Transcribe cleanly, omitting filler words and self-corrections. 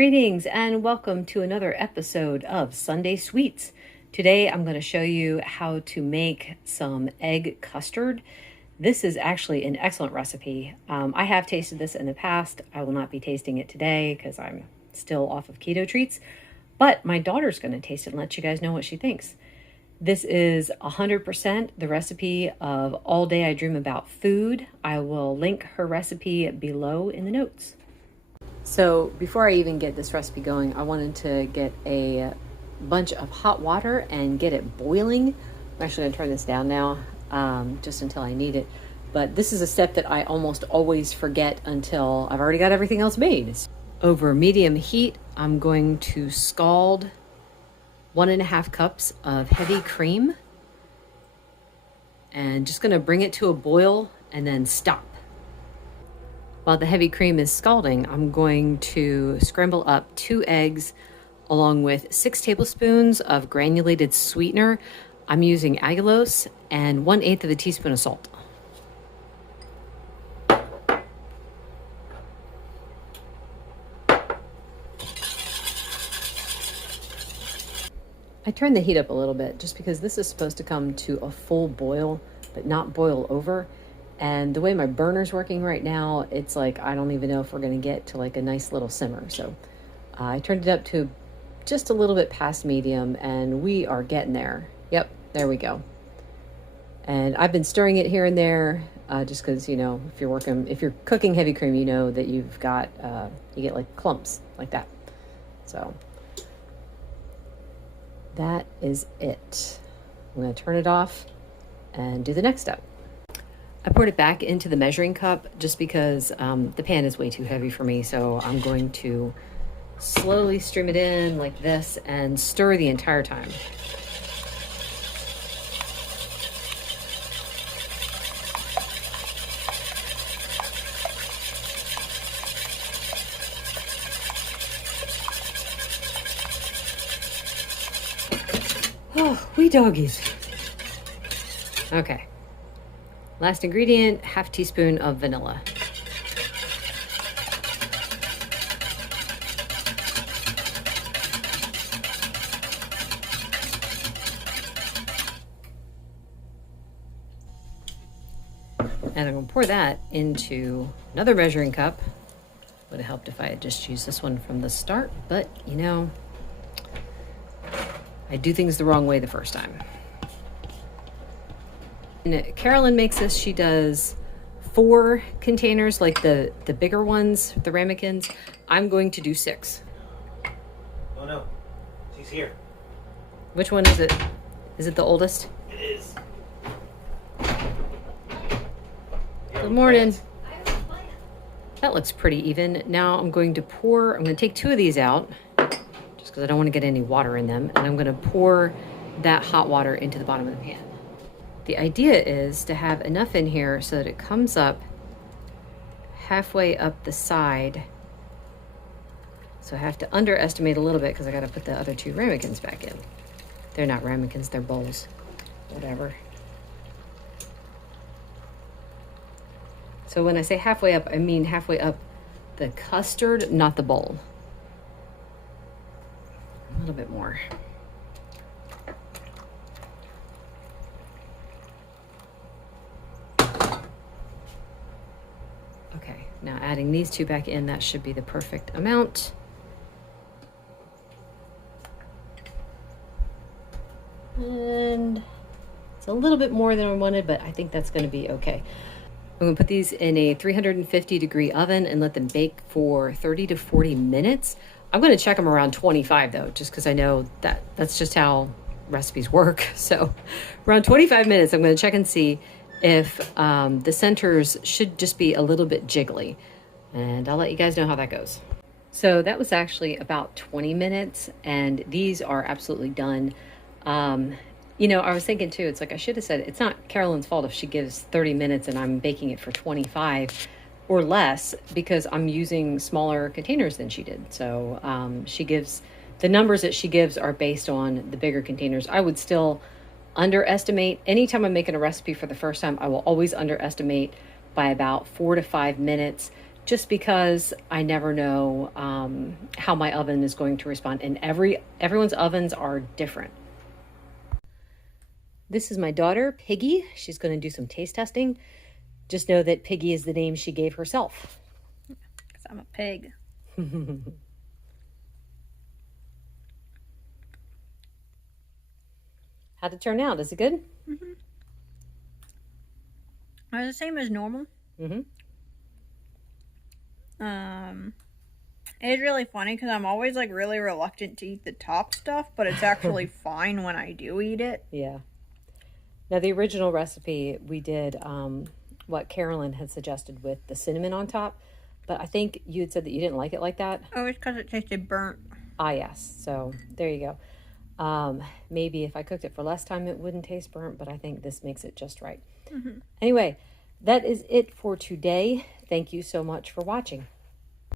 Greetings and welcome to another episode of Sunday Sweets. Today I'm going to show you how to make some egg custard. This is actually an excellent recipe. I have tasted this in the past. I will not be tasting it today because I'm still off of keto treats, but my daughter's going to taste it and let you guys know what she thinks. This is 100% the recipe of All Day I Dream About Food. I will link her recipe below in the notes. So before I even get this recipe going, I wanted to get a bunch of hot water and get it boiling. I'm actually going to turn this down now, just until I need it. But this is a step that I almost always forget until I've already got everything else made. Over medium heat, I'm going to scald 1.5 cups of heavy cream. And just going to bring it to a boil and then stop. While the heavy cream is scalding, I'm going to scramble up 2 eggs along with 6 tablespoons of granulated sweetener. I'm using allulose and 1/8 of a teaspoon of salt. I turned the heat up a little bit just because this is supposed to come to a full boil, but not boil over. And the way my burner's working right now, it's like, I don't even know if we're going to get to like a nice little simmer. So I turned it up to just a little bit past medium and we are getting there. Yep, there we go. And I've been stirring it here and there just because, you know, if you're cooking heavy cream, you know that you've got, you get like clumps like that. So that is it. I'm going to turn it off and do the next step. I poured it back into the measuring cup just because the pan is way too heavy for me. So I'm going to slowly stream it in like this and stir the entire time. Oh, we doggies. Okay. Last ingredient, 1/2 teaspoon of vanilla. And I'm going to pour that into another measuring cup. Would have helped if I had just used this one from the start, but you know, I do things the wrong way the first time. And Carolyn makes this. She does 4 containers, like the bigger ones, the ramekins. I'm going to do 6. Oh no, she's here. Which one is it? Is it the oldest? It is. Good morning. That looks pretty even. Now I'm going to take 2 of these out, just because I don't want to get any water in them. And I'm going to pour that hot water into the bottom of the pan. The idea is to have enough in here so that it comes up halfway up the side. So I have to underestimate a little bit because I got to put the other 2 ramekins back in. They're not ramekins, they're bowls. Whatever. So when I say halfway up, I mean halfway up the custard, not the bowl. A little bit more. Okay, now adding these 2 back in, that should be the perfect amount. And it's a little bit more than I wanted, but I think that's going to be okay. I'm going to put these in a 350-degree oven and let them bake for 30 to 40 minutes. I'm going to check them around 25 though, just because I know that that's just how recipes work. So around 25 minutes, I'm going to check and see if the centers should just be a little bit jiggly. And I'll let you guys know how that goes. So that was actually about 20 minutes and these are absolutely done. You know, I was thinking too, it's like I should have said, it's not Carolyn's fault if she gives 30 minutes and I'm baking it for 25 or less because I'm using smaller containers than she did. So she gives, the numbers that she gives are based on the bigger containers. I would still underestimate. Anytime I'm making a recipe for the first time, I will always underestimate by about 4 to 5 minutes just because I never know how my oven is going to respond. And everyone's ovens are different. This is my daughter, Piggy. She's going to do some taste testing. Just know that Piggy is the name she gave herself. 'Cause I'm a pig. How'd it turn out? Is it good? Mm-hmm. It's the same as normal. Mm-hmm. It's really funny because I'm always like really reluctant to eat the top stuff, but it's actually fine when I do eat it. Yeah. Now the original recipe we did what Carolyn had suggested with the cinnamon on top, but I think you had said that you didn't like it like that. Oh, it's because it tasted burnt. Ah, yes. So there you go. Maybe if I cooked it for less time, it wouldn't taste burnt, but I think this makes it just right. Mm-hmm. Anyway, that is it for today. Thank you so much for watching.